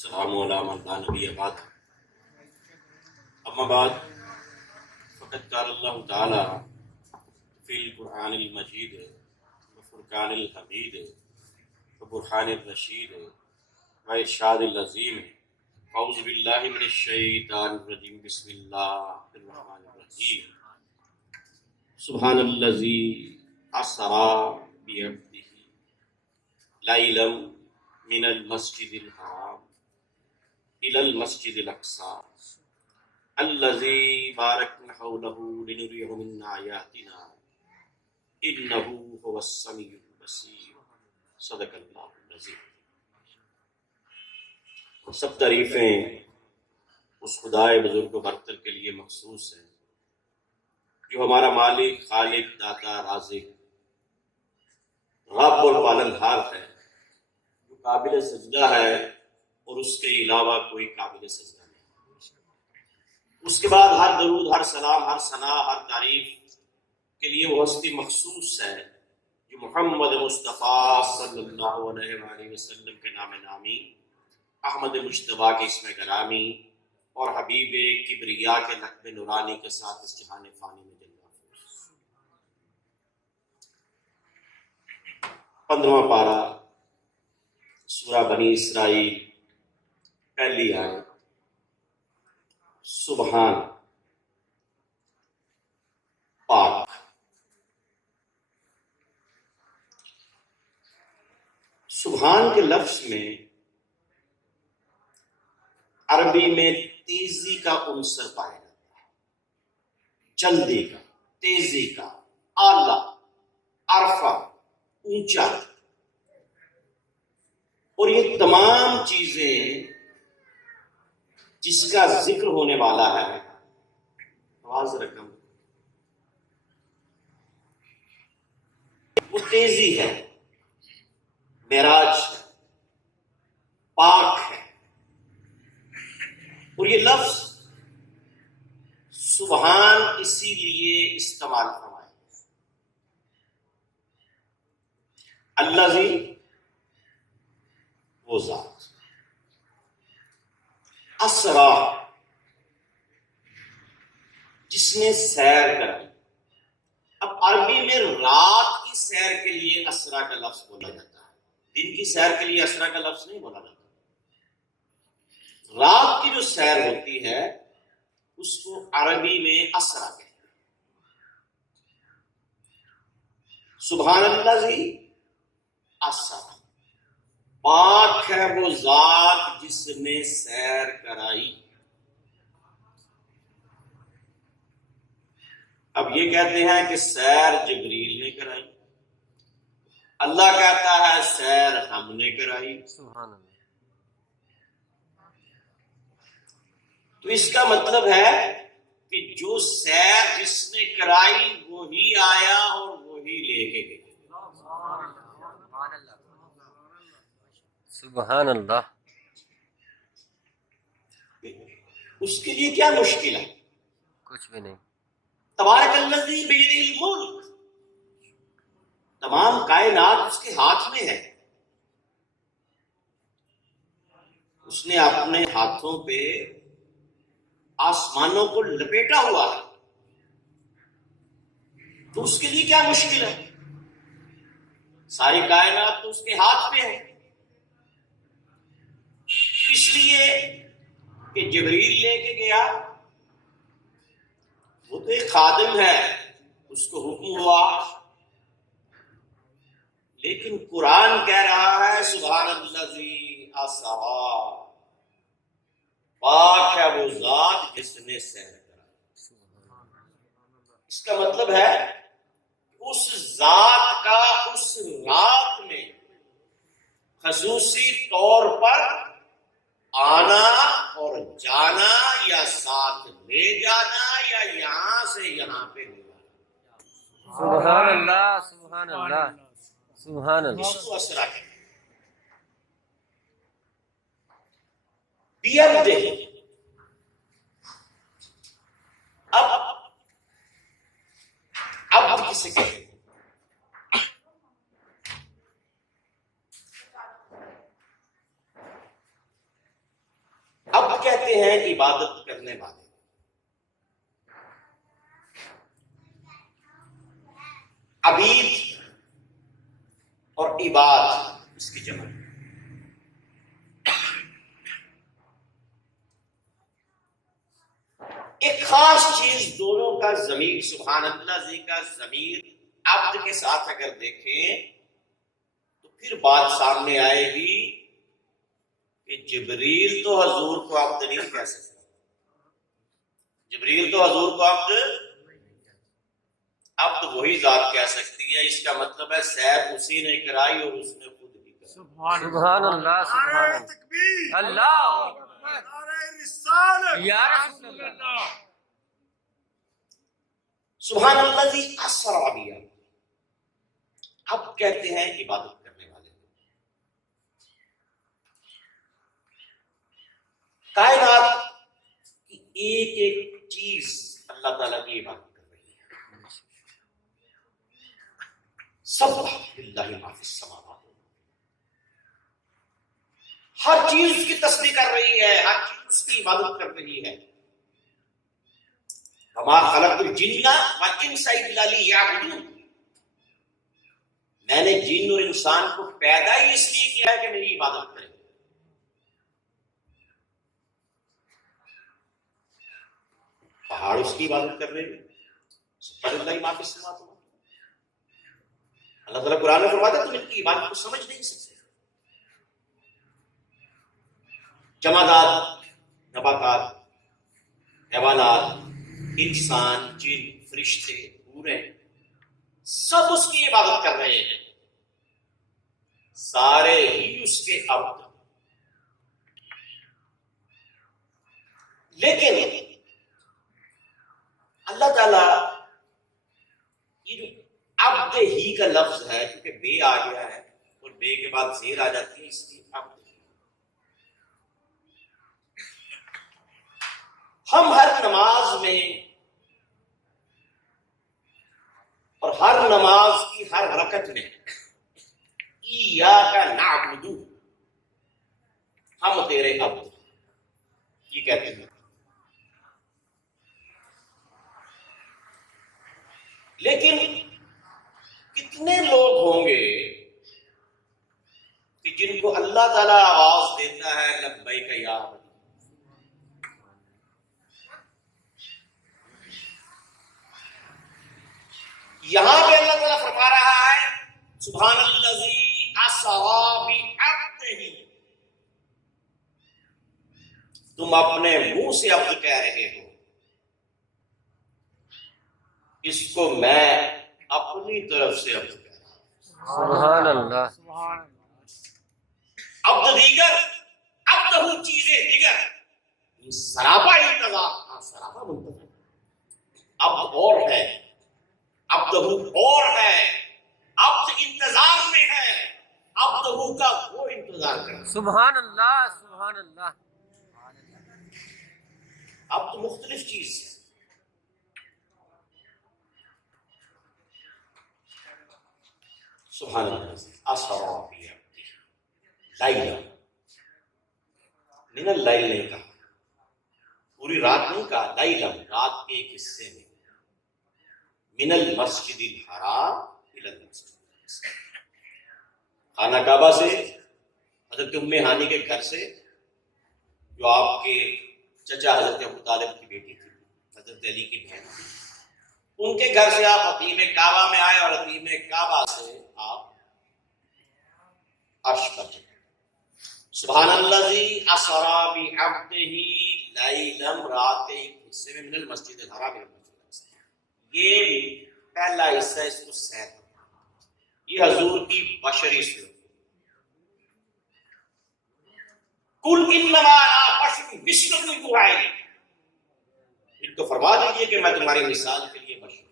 السلام علیکم اللہ نبی بعد اما بعد فقد قال اللہ تعالی فی القرآن المجید وفرقان الحمید وبرہان الرشید وارشاد العظیم اعوذ باللہ من الشیطان الرجیم بسم اللہ الرحمن الرحیم سبحان الذی اسری بعبدہ لیلا من المسجد الحرام إلى المسجد الأقصى الذي باركنا حوله لنريه من آياتنا إنه هو السميع البصير صدق اللہ العظیم۔ سب تعریفیں اس خدائے بزرگ و برتر کے لیے مخصوص ہیں جو ہمارا مالک، خالق، داتا، رازق، رب اور پالنہار ہے، جو قابل سجدہ ہے اور اس کے علاوہ کوئی قابل سجدہ نہیں۔ اس کے بعد ہر درود، ہر سلام، ہر ثنا، ہر تعریف کے لیے وہ ہستی مخصوص ہے جو محمد مصطفیٰ صلی اللہ علیہ وآلہ وسلم کے نام نامی، احمد مجتبیٰ کے اسم گرامی اور حبیب کبریا کے لقب نورانی کے ساتھ اس جہان فانی میں جلوہ افروز۔ 15واں پارہ سورہ بنی اسرائیل، پہلی آیت، سبحان، پاک۔ سبحان کے لفظ میں عربی میں تیزی کا عنصر پایا جاتا ہے، جلدی کا، تیزی کا، اعلیٰ، عرفہ، اونچا، اور یہ تمام چیزیں جس کا ذکر ہونے والا ہے، آواز رقم، وہ تیزی ہے، معراج ہے، پاک ہے۔ اور یہ لفظ سبحان اسی لیے استعمال فرمایا الذی، وہ ذات، اسرا، جس نے سیر کری۔ اب عربی میں رات کی سیر کے لیے اسرا کا لفظ بولا جاتا ہے، دن کی سیر کے لیے اسرا کا لفظ نہیں بولا جاتا۔ رات کی جو سیر ہوتی ہے اس کو عربی میں اسرا کہتے ہیں۔ سبحان الذی اسرا، پاک ہے وہ ذات جس نے سیر کرائی۔ اب یہ کہتے ہیں کہ سیر جبریل نے کرائی، اللہ کہتا ہے سیر ہم نے کرائی۔ سبحان اللہ۔ تو اس کا مطلب ہے کہ جو سیر جس نے کرائی وہی آیا اور وہی لے کے گیا۔ سبحان اللہ۔ اس کے لیے کیا مشکل ہے؟ کچھ بھی نہیں۔ تبارک الذی بیدہ الملک، تمام کائنات اس کے ہاتھ میں ہے، اس نے اپنے ہاتھوں پہ آسمانوں کو لپیٹا ہوا ہے، تو اس کے لیے کیا مشکل ہے؟ ساری کائنات تو اس کے ہاتھ میں ہے۔ اس لیے کہ جبریل لے کے گیا، وہ تو ایک خادم ہے، اس کو حکم ہوا، لیکن قرآن کہہ رہا ہے سبحان الذی اسری، پاک ہے وہ ذات جس نے سیر کرا۔ اس کا مطلب ہے اس ذات کا اس رات میں خصوصی طور پر آنا اور جانا، یا ساتھ لے جانا، یا یہاں سے یہاں پہ لے جانا۔ سبحان اللہ، سبحان اللہ، سبحان اللہ۔ اس کو اسرا کہتے ہیں۔ بیعبدہ، اب عبد کسے کہتے ہیں؟ کہتے ہیں عبادت کرنے والے. عبید اور عباد اس کی جمع. ایک خاص چیز دونوں کا ضمیر سبحان اللہ جی کا ضمیر عبد کے ساتھ اگر دیکھیں تو پھر بات سامنے آئے گی کہ جبریل تو حضور کو عبد نہیں کہہ سکتا. جبریل تو حضور کو عبد وہی ذات کہہ سکتی ہے. اس کا مطلب ہے سیر اسی نے کرائی اور اس نے خود ہی کرائی. سبحان اللہ سبحان اللہ اللہ یا رسول اللہ. سبحان اللہ جی اسرا بیا. اب کہتے ہیں عبادت کرنے والے. کائنات کی ایک ایک چیز اللہ تعالیٰ کی عبادت کر رہی ہے. سبح للہ ما فی السماوات. ہر چیز اس کی تسبیح کر رہی ہے, ہر چیز اس کی عبادت کر رہی ہے. وما خلقت الجن والانس الا لیعبدون. میں نے جن اور انسان کو پیدا ہی اس لیے کیا ہے کہ میری عبادت کریں. پہاڑ اس کی عبادت کر رہے ہیں. سبحان اللہ ما فی السماوات. اللہ تعالیٰ قرآن میں فرماتا ہے تم ان کی عبادت کو سمجھ نہیں سکتے. جمادات, نباتات, حیوانات, انسان, جن, فرشتے, پورے سب اس کی عبادت کر رہے ہیں. سارے ہی اس کے عبد. لیکن اللہ تعالی یہ جو عبد ہی کا لفظ ہے کیونکہ بے آ گیا ہے اور بے کے بعد زیر آ جاتی ہے, اس کی عبد. ہم ہر نماز میں اور ہر نماز کی ہر رکعت میں ایاک نعبد, ہم تیرے عبد یہ کہتے ہیں. لیکن کتنے لوگ ہوں گے کہ جن کو اللہ تعالیٰ آواز دیتا ہے لبیک یا عبد. یہاں پہ اللہ تعالیٰ فرما رہا ہے سبحان الذی اسری بعبدہ. تم اپنے منہ سے عبد کہہ رہے ہو, اس کو میں اپنی طرف سے عبد کہہ رہا ہوں. سبحان اللہ. عبد دیگر, عبدہ چیزیں دیگر. سراپا انتظار, سراپا منتظر. عبد اور ہے, عبدہ اور ہے, عبد انتظار میں ہے, عبدہ کا وہ انتظار کر. سبحان اللہ سبحان اللہ. عبد مختلف چیز ہے. سبحان اللہ اسری بعبدہ لیلا من اللیل نہیں کہا, پوری رات نہیں کہا, لیلا رات کے ایک حصے میں, من المسجد الحرام الی المسجد الاقصی. خانہ کعبہ سے, حضرت ام ہانی کے گھر سے جو آپ کے چچا حضرت ابو طالب کی بیٹی تھی, حضرت علی کی بہن, ان کے گھر سے آپ حتیم کعبہ میں آئے اور حتیم کعبہ سے آپ عرش پر چلے. سبحان الذی اسری بعبدہ لیلا, رات ایک حصے میں, من المسجد الحرام الی المسجد الاقصی. یہ بھی پہلا حصہ اس کو سیر, یہ حضور کی بشری صورت. کل انما انا بشر مثلکم یوحی الی. ان کو فرما دیجئے کہ میں تمہاری مثال کے لیے بشر ہوں.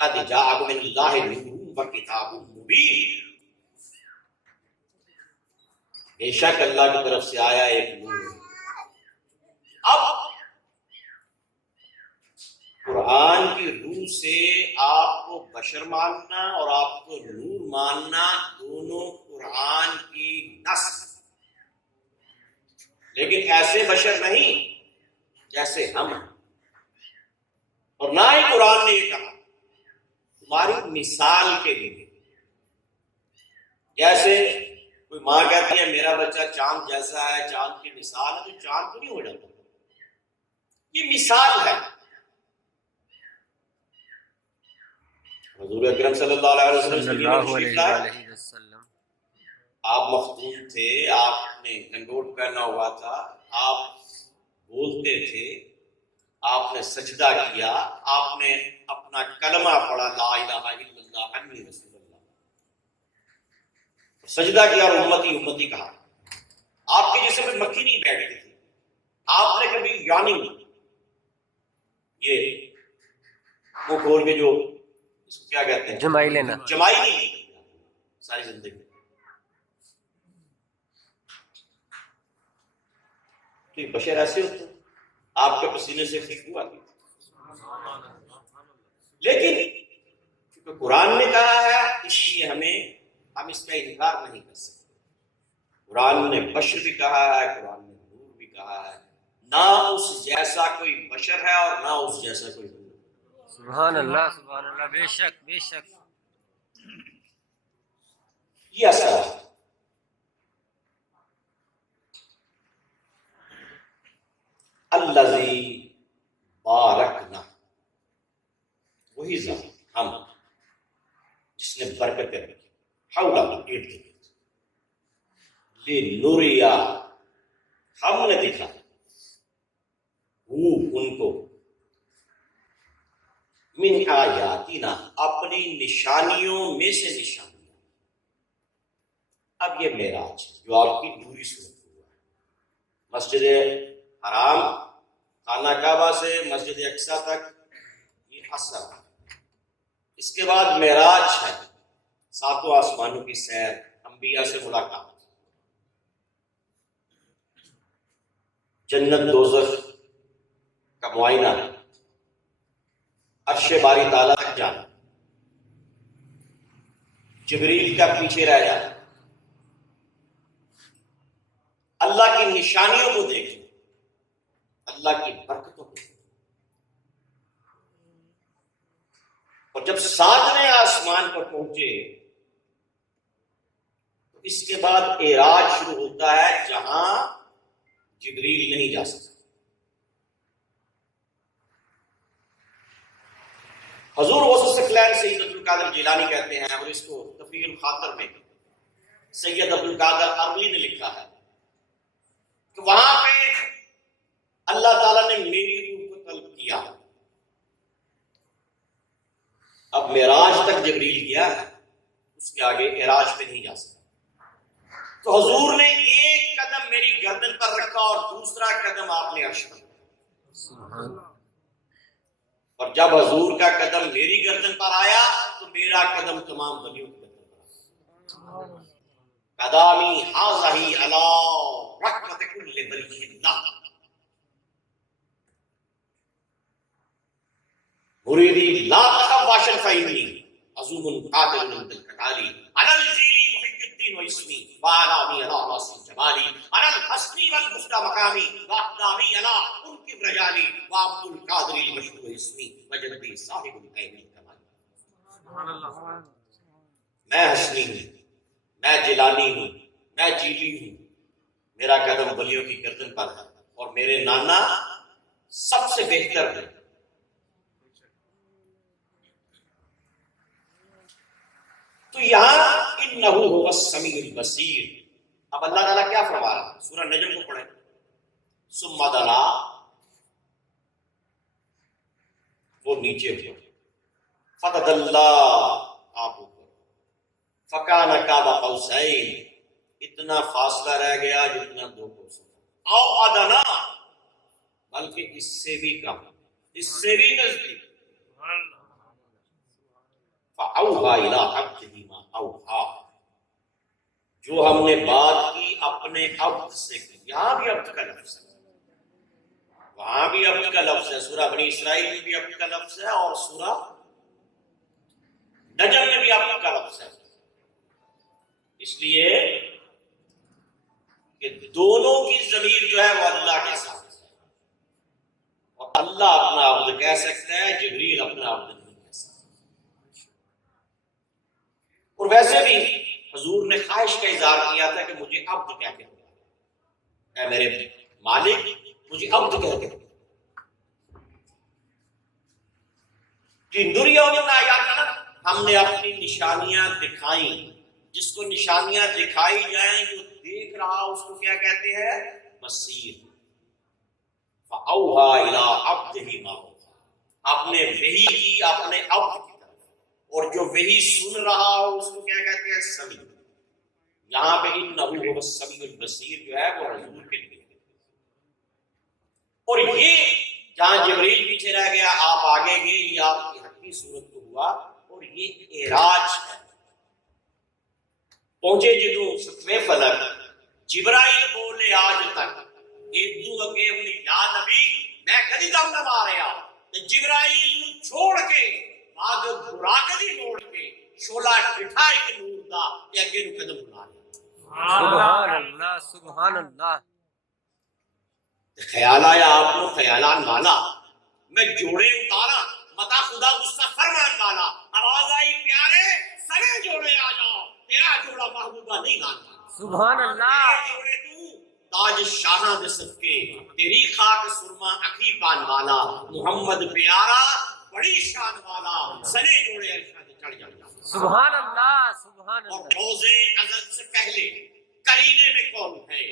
قد جاءکم من اللہ نور وکتاب مبین. بے شک اللہ کی طرف سے آیا ایک نور. اب قرآن کی روح سے آپ کو بشر ماننا اور آپ کو نور ماننا دونوں قرآن کی نص. لیکن ایسے بشر نہیں جیسے ہم ہیں، اور نہ ہی قرآن نے یہ کہا تمہاری مثال کے لیے، جیسے کوئی ماں کہتی ہے میرا بچہ چاند جیسا ہے، چاند کی مثال ہے، تو چاند تو نہیں ہو جاتا، یہ مثال ہے۔ حضور اکرم صلی اللہ علیہ وسلم صلی کی دنیا میں اللہ تشریف علیہ لائے، وآلہ وسلم. آپ مختون تھے، آپ نے گنگوٹ پہنا ہوا تھا، آپ بولتے تھے، آپ نے سجدہ کیا، آپ نے اپنا کلمہ پڑھا لا الہ الا اللہ انی رسول اللہ، سجدہ کیا اور امتی امتی کہا۔ آپ کے جسم میں مکھی نہیں بیٹھتی تھی، آپ نے کبھی یعنی یہ وہ کھول کے جو اس کو کیا کہتے ہیں جمائی لینا. جمائی نہیں لی ساری زندگی۔ تو یہ بشر ایسے ہوتے ہیں، آپ کے پسینے سے خوشبو آتی تھی، لیکن کیونکہ قرآن نے کہا ہے اس لیے ہم اس کا انکار نہیں کر سکتے۔ قرآن نے بشر بھی کہا ہے، قرآن نے نور بھی کہا ہے، نہ اس جیسا کوئی بشر ہے اور نہ اس جیسا کوئی نور۔ سبحان اللہ سبحان اللہ، بے شک بے شک. یہ اثر ہے۔ الذی بارکنا، وہی ذات ہم جس نے برکتیں رکھی، حولہ ارد گرد، لنریا، ہم نے دکھا وہ ان کو، من آیاتنا، اپنی نشانیوں میں سے نشانیاں۔ اب یہ معراج جو آپ کی دوری سے ہوا ہے، مسجد حرام خانہ کعبہ سے مسجد اقصی تک، یہ اثر ہے۔ اس کے بعد معراج ہے، ساتوں آسمانوں کی سیر، انبیاء سے ملاقات، جنت دوزخ کا معائنہ، عرش باری تعالیٰ تک جانا، جبریل کا پیچھے رہ جانا، اللہ کی نشانیوں کو دیکھنا، اللہ کی برکتوں کو، اور جب ساتویں آسمان پر پہنچے تو اس کے بعد اعراج شروع ہوتا ہے جہاں جبریل نہیں جا سکتا۔ حضور غوث الثقلین سید عبد القادر جیلانی کہتے ہیں، اور اس کو تفریح الخاطر میں سید عبد القادر اربلی نے لکھا ہے کہ وہاں پہ اللہ تعالیٰ نے میری روح کو طلب کیا، اب معراج تک جبریل گیا ہے، اس کے آگے اعراج پہ نہیں جا سکتا، تو حضور نے ایک قدم میری گردن پر رکھا اور دوسرا قدم آپ نے عرش پر رکھا، اور جب حضور کا قدم میری گردن پر آیا تو میرا قدم تمام ولیوں کی گردن پر آیا، قدامی حاضہی علی رحمت کل بری اللہ، مریدی لا تخف واشن فإنی عظوم قاتل بالکتالی، انا الجیلی محی الدین و اسمی وعلامی علی راس جمالی، انا الحسنی والمفتى مقامی واقدامی علی انکب رجالی وعبد القادری المشہور اسمی وجدی صاحب العین الکمال۔ میں حسنی ہوں، میں جیلانی ہوں، میں جیلی ہوں، میرا قدم ولیوں کی گردن پر ہے، اور میرے نانا سب سے بہتر ہے۔ تو یہاں انہ هو السمیع البصیر، اب اللہ تعالیٰ کیا فرما رہا ہے؟ سورہ نجم کو پڑھیں، ثم دنا، وہ نیچے ہو، فتدلا، آپ اوپر، فکان قاب قوسین، اتنا فاصلہ رہ گیا جتنا دو قوسوں کا، او ادنا، بلکہ اس سے بھی کم، اس سے بھی نزدیک، فأوحى إلى عبده ما أوحى، جو ہم نے بات کی اپنے عبد سے کی، یہاں بھی عبد کا لفظ ہے، وہاں بھی عبد کا لفظ ہے، سورہ بنی اسرائیل میں بھی عبد کا لفظ ہے، اور سورہ نجم میں بھی عبد کا لفظ ہے، اس لیے کہ دونوں کی ضمیر جو ہے وہ اللہ کے ساتھ ہے، اور اللہ اپنا عبد کہہ سکتا ہے، جبریل اپنا عبد نہیں کہہ سکتا۔ اور ویسے بھی حضور نے خواہش کا اظہار کیا تھا کہ مجھے عبد کہہ کے اے میرے مالک مجھے عبد کہہ کے کہ نُرِیَ مِنْ آیاتنا، ہم نے اپنی نشانیاں دکھائیں۔ جس کو نشانیاں دکھائی جائیں، جو دیکھ رہا اس کو کیا کہتے ہیں؟ بصیر۔ فَأَوْحَىٰ إِلَىٰ عَبْدِهِ مَا أَوْحَىٰ، آپ نے وحی کی اپنے عبد کی طرف، اور جو وحی سن رہا ہو اس کو کیا کہتے ہیں؟ سمیع۔ یہاں پہ انہ هو السمیع البصیر جو ہے وہ حضور کے لیے، اور یہ جہاں جبریل پیچھے رہ گیا آپ آگے گئے، یہ آپ کی حقیقی صورت کو ہوا، اور یہ اعراج ہے۔ پہنچے جدوں ستویں فلک، جبرائیل بولے آج تک ایدو اگے ہوئی یا نبی میں کدی دم نہ ماریا، جبرائیل چھوڑ کے آگ برا کدی موڑ کے شولا ڈٹھائی کے نور دا کہ اگے نو قدم بنا لیا۔ سبحان اللہ سبحان اللہ۔ خیال آیا آپ کو خیالان والا، میں جوڑے اتارا متا خدا غصہ فرمان والا، آواز آئی پیارے سارے جوڑے آ جاؤ، تیرا جوڑا محبوبہ نہیں لانا۔ سبحان اللہ۔ جوڑے تو تاج شاہاں دے صدقے، تیری خاک سرما اکھی پان والا، محمد پیارا بڑی شان والا، سارے جوڑے عرشاں دے چڑھ جاؤ۔ سبحان اللہ سبحان اور اللہ۔ روزے ازل سے پہلے کرینے میں کون ہے،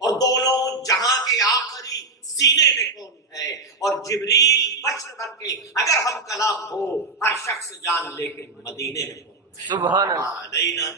اور دونوں جہاں کے آخری سینے میں کون ہے، اور جبریل بشر بن کے اگر ہم کلام ہو ہر شخص جان لے کے مدینے میں کون ہے۔ سبحان اللہ۔ علینا